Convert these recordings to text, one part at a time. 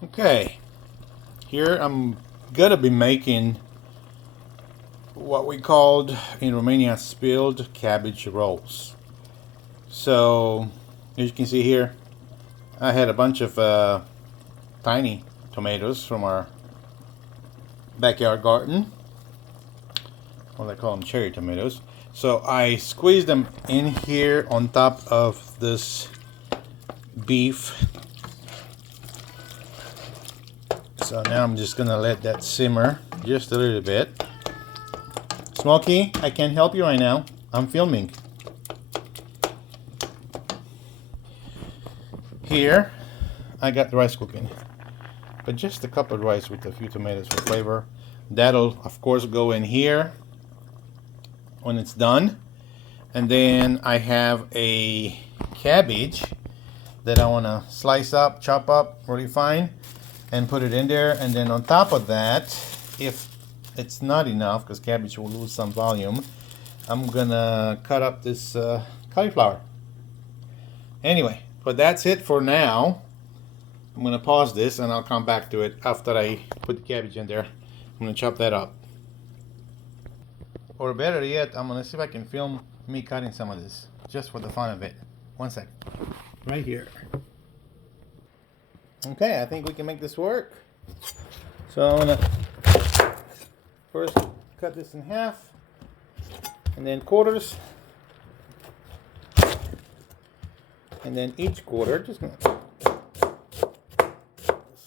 Okay, here I'm gonna be making what we called in Romania spilled cabbage rolls. So, as you can see here, I had a bunch of tiny tomatoes from our backyard garden. Well, I call them cherry tomatoes. So I squeezed them in here on top of this beef. So now I'm just gonna let that simmer just a little bit. Smokey, I can't help you right now. I'm filming. Here, I got the rice cooking, but just a cup of rice with a few tomatoes for flavor. That'll, of course, go in here when it's done. And then I have a cabbage that I want to slice up, chop up really fine, and put it in there. And then on top of that, if it's not enough, because cabbage will lose some volume, I'm gonna cut up this cauliflower. Anyway, but that's it for now. I'm gonna pause this and I'll come back to it after I put the cabbage in there. I'm gonna chop that up. Or better yet, I'm gonna see if I can film me cutting some of this, just for the fun of it. One sec. Right here. Okay, I think we can make this work. So I'm gonna first cut this in half, and then quarters, and then each quarter, just gonna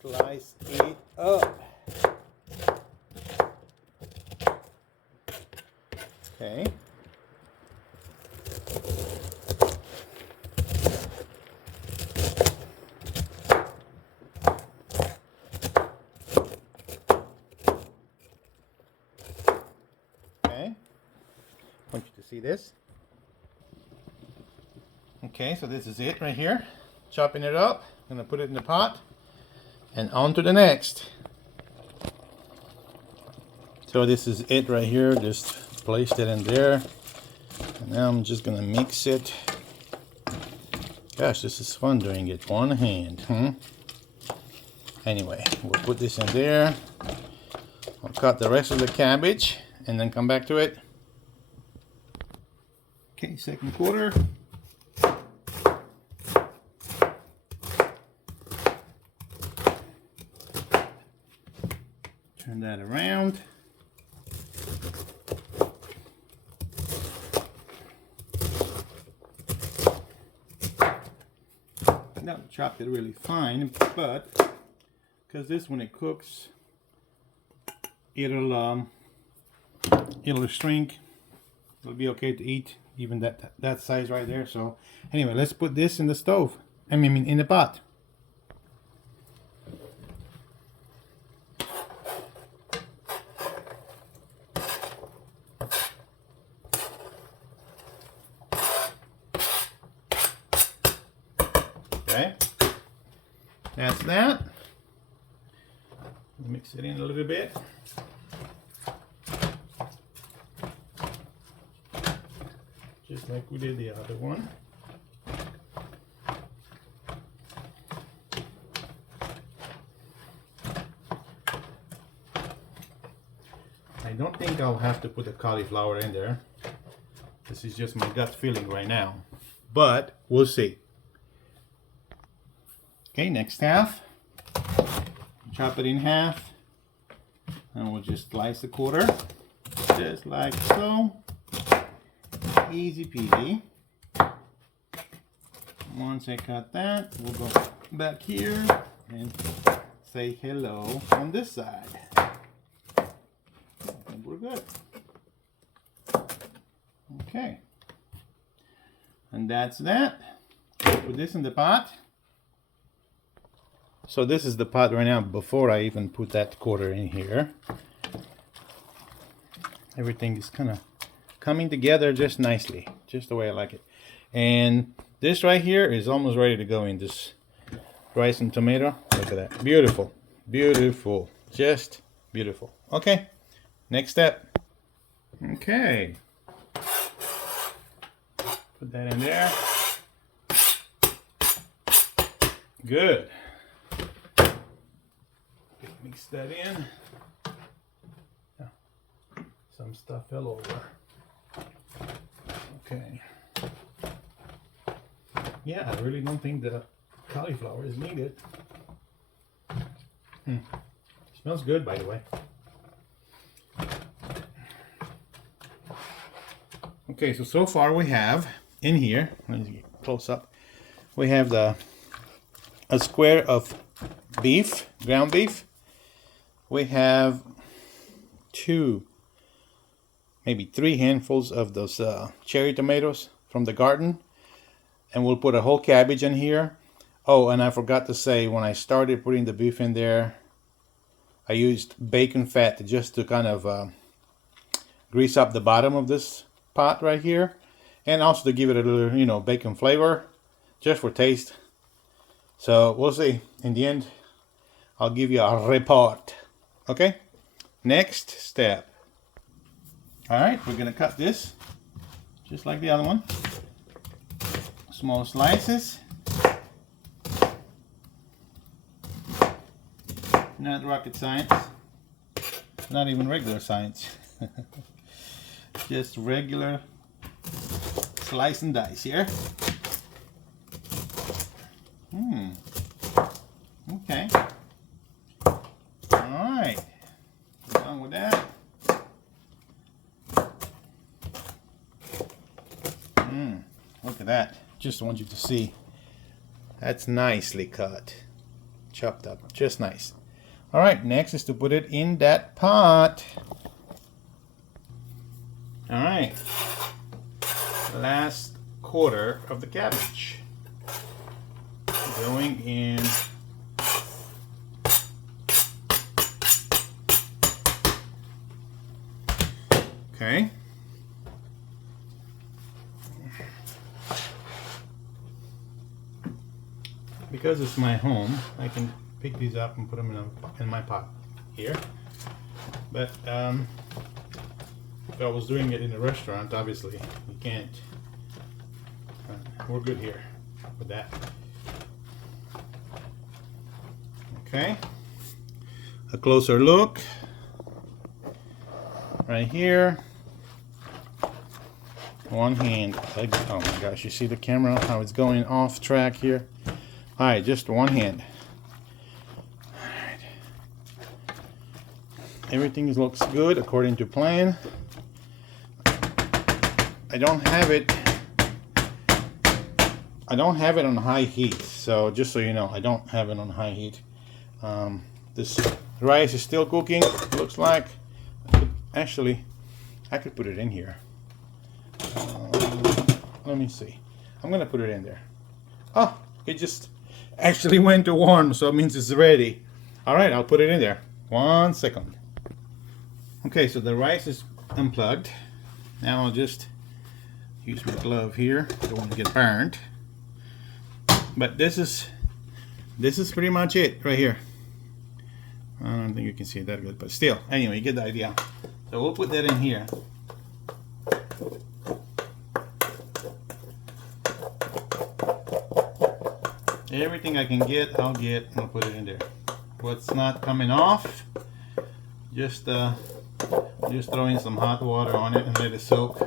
slice it up. Okay. Okay. I want you to see this. Okay, so this is it right here. Chopping it up. I'm gonna put it in the pot. And on to the next. So this is it right here. Just placed it in there. And now I'm just gonna mix it. Gosh, this is fun doing it one hand, Anyway, we'll put this in there. I'll cut the rest of the cabbage and then come back to it. Okay, second quarter. Turn that around. Now chopped it really fine, but because this, when it cooks, it'll shrink. It'll be okay to eat, even that size right there. So anyway, let's put this in the stove. I mean, in the pot. Okay, that's that. Mix it in a little bit. Just like we did the other one. I don't think I'll have to put the cauliflower in there. This is just my gut feeling right now, but we'll see. Okay, next half. Chop it in half, and we'll just slice the quarter, just like so. Easy peasy. Once I cut that, we'll go back here and say hello on this side. I think we're good. Okay, and that's that. Put this in the pot. So this is the pot right now before I even put that quarter in here. Everything is kind of coming together just nicely, just the way I like it. And this right here is almost ready to go in this rice and tomato. Look at that. Beautiful. Beautiful. Just beautiful. Okay. Next step. Okay. Put that in there. Good. Mix that in. Yeah. Some stuff fell over. Okay. Yeah, I really don't think that cauliflower is needed. Smells good, by the way. Okay, so far we have in here, let me get close up, we have a square of beef, ground beef. We have 2, maybe 3 handfuls of those cherry tomatoes from the garden. And we'll put a whole cabbage in here. Oh, and I forgot to say, when I started putting the beef in there, I used bacon fat just to kind of grease up the bottom of this pot right here. And also to give it a little, you know, bacon flavor, just for taste. So we'll see. In the end, I'll give you a report. Okay? Next step. Alright, we're going to cut this just like the other one. Small slices. Not rocket science. Not even regular science. Just regular slice and dice here. Okay. Alright. Done with that. Look at that. Just want you to see. That's nicely cut. Chopped up. Just nice. Alright, next is to put it in that pot. Alright. Last quarter of the cabbage. Going in. Okay. Because it's my home, I can pick these up and put them in my pot here. But if I was doing it in a restaurant, obviously you can't. We're good here with that. Okay. A closer look. Right here. One hand. Oh my gosh, you see the camera, how it's going off track here? Alright, just one hand. Alright. Everything looks good according to plan. I don't have it on high heat, so just so you know, I don't have it on high heat. This rice is still cooking, looks like. Actually, I could put it in here. Let me see. I'm gonna put it in there. Oh, it just actually went to warm, so it means it's ready. Alright, I'll put it in there. 1 second. Okay, so the rice is unplugged. Now I'll just use my glove here. Don't want to get burned. But this is pretty much it right here. I don't think you can see it that good, but still, anyway, you get the idea. So we'll put that in here. Everything I can get, I'll get, and I'll put it in there. What's not coming off, just throw in some hot water on it and let it soak.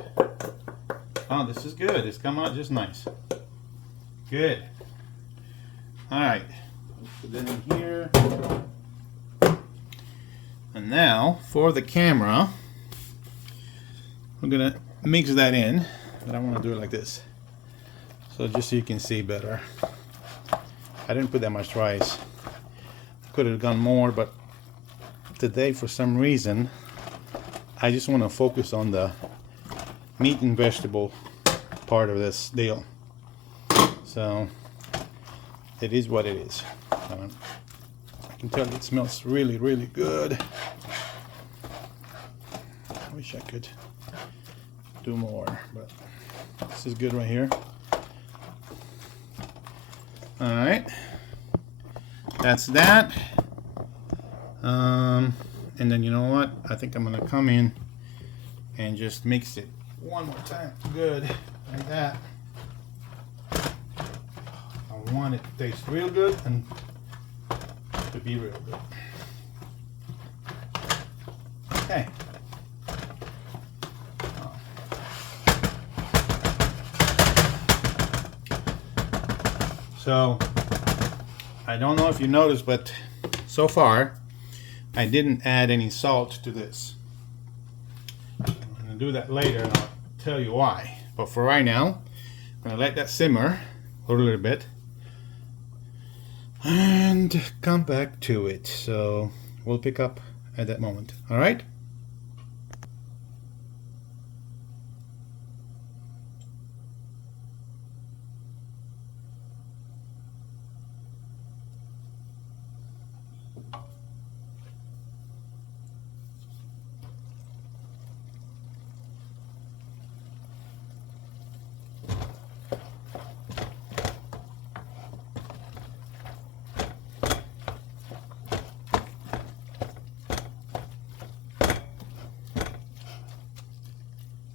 Oh, this is good. It's come out just nice. Good. Alright, put that in here. And now, for the camera, we're going to mix that in, but I want to do it like this. So just so you can see better. I didn't put that much rice. I could have gone more, but today, for some reason, I just want to focus on the meat and vegetable part of this deal. So, it is what it is. I can tell it smells really, really good. I wish I could do more, but this is good right here. Alright, that's that. And then you know what? I think I'm gonna come in and just mix it one more time. Good, like that. I want it to taste real good and to be real good. Okay. So, I don't know if you noticed, but so far, I didn't add any salt to this. I'm going to do that later, and I'll tell you why. But for right now, I'm going to let that simmer for a little bit and come back to it. So, we'll pick up at that moment. All right?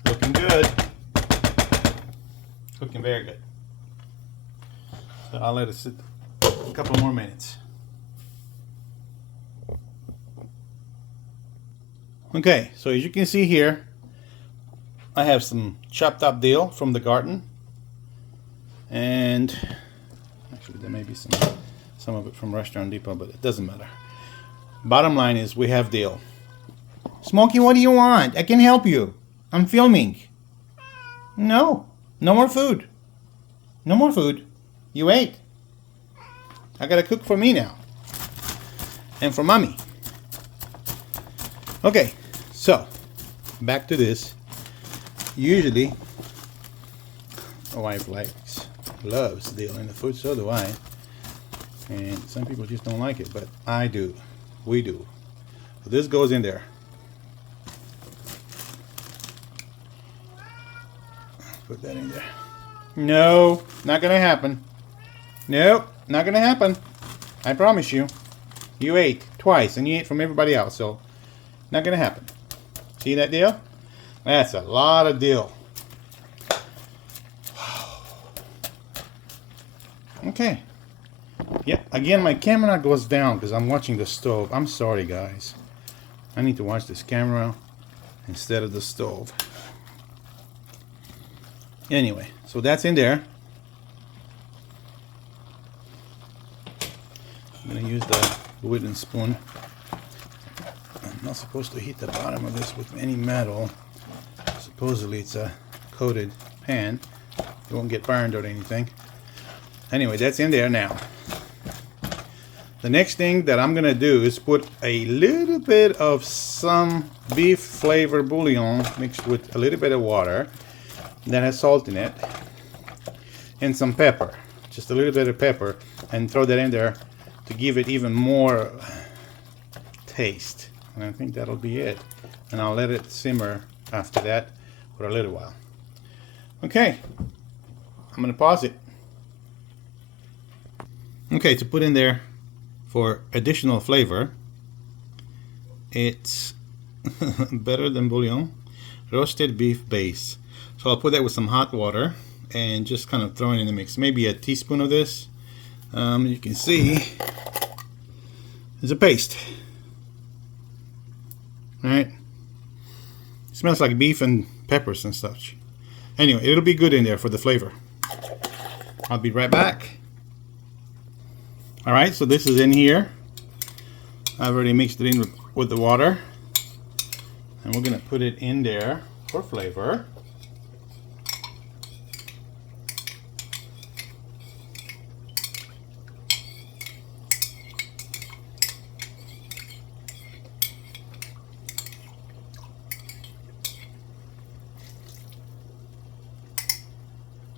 Looking good. Looking very good. So I'll let it sit a couple more minutes. Okay, so as you can see here, I have some chopped up dill from the garden. And actually there may be some of it from Restaurant Depot, but it doesn't matter. Bottom line is we have dill. Smokey, what do you want? I can help you. I'm filming. No. No more food. No more food. You ate. I gotta cook for me now. And for mommy. Okay, so back to this. Usually, my wife loves dill in the food, so do I. And some people just don't like it, but I do. We do. So this goes in there. Put that in there. No, not gonna happen. Nope, not gonna happen. I promise you. You ate twice and you ate from everybody else, so not gonna happen. See that dill? That's a lot of dill. Okay. Yeah, again my camera goes down because I'm watching the stove. I'm sorry guys. I need to watch this camera instead of the stove. Anyway, so that's in there. I'm going to use the wooden spoon. I'm not supposed to heat the bottom of this with any metal. Supposedly it's a coated pan. It won't get burned or anything. Anyway, that's in there now. The next thing that I'm going to do is put a little bit of some beef flavor bouillon mixed with a little bit of water that has salt in it and some pepper, just a little bit of pepper, and throw that in there to give it even more taste. And I think that'll be it, and I'll let it simmer after that for a little while. Okay, I'm gonna pause it. Okay, to put in there for additional flavor, it's better than bouillon, roasted beef base. So I'll put that with some hot water and just kind of throw it in the mix. Maybe a teaspoon of this. You can see it's a paste. Right? It smells like beef and peppers and such. Anyway, it'll be good in there for the flavor. I'll be right back. Alright, so this is in here. I've already mixed it in with the water. And we're going to put it in there for flavor.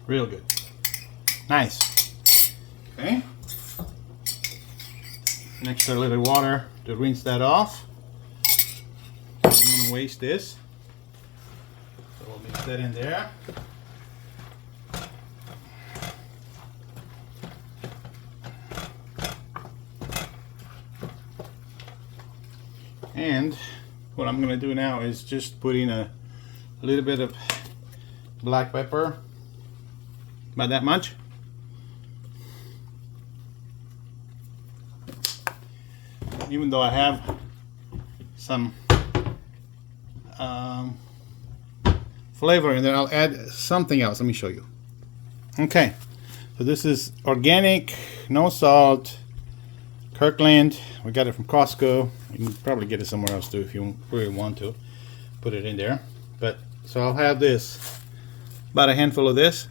Real good. Nice. Okay. Next, a little water to rinse that off. I don't want to waste this. So we'll mix that in there. And what I'm going to do now is just put in a little bit of black pepper. About that much. Even though I have some flavor, and then I'll add something else. Let me show you. Okay, so this is organic, no salt, Kirkland. We got it from Costco. You can probably get it somewhere else too if you really want to put it in there. But so I'll have this, about a handful of this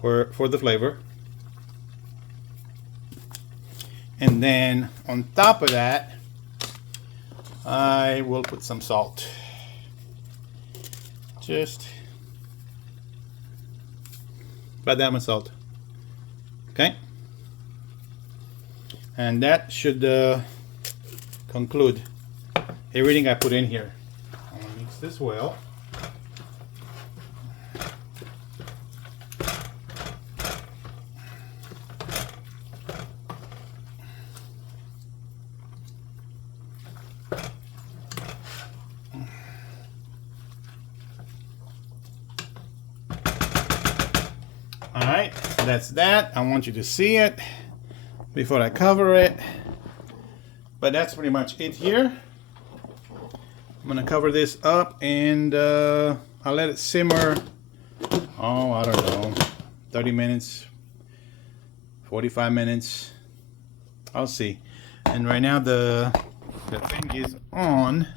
for the flavor. And then on top of that, I will put some salt. Just about that much salt. Okay. And that should conclude everything I put in here. I'm gonna mix this well. Alright, that's that. I want you to see it before I cover it. But that's pretty much it here. I'm gonna cover this up and I'll let it simmer. Oh, I don't know, 30 minutes, 45 minutes. I'll see. And right now the thing is on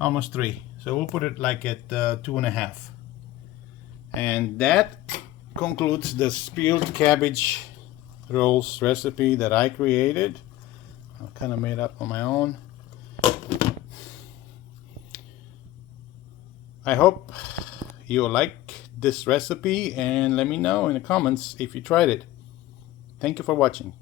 almost 3. So we'll put it like at 2.5. And that concludes the spilled cabbage rolls recipe that I created. I kind of made up on my own. I hope you'll like this recipe and let me know in the comments if you tried it. Thank you for watching.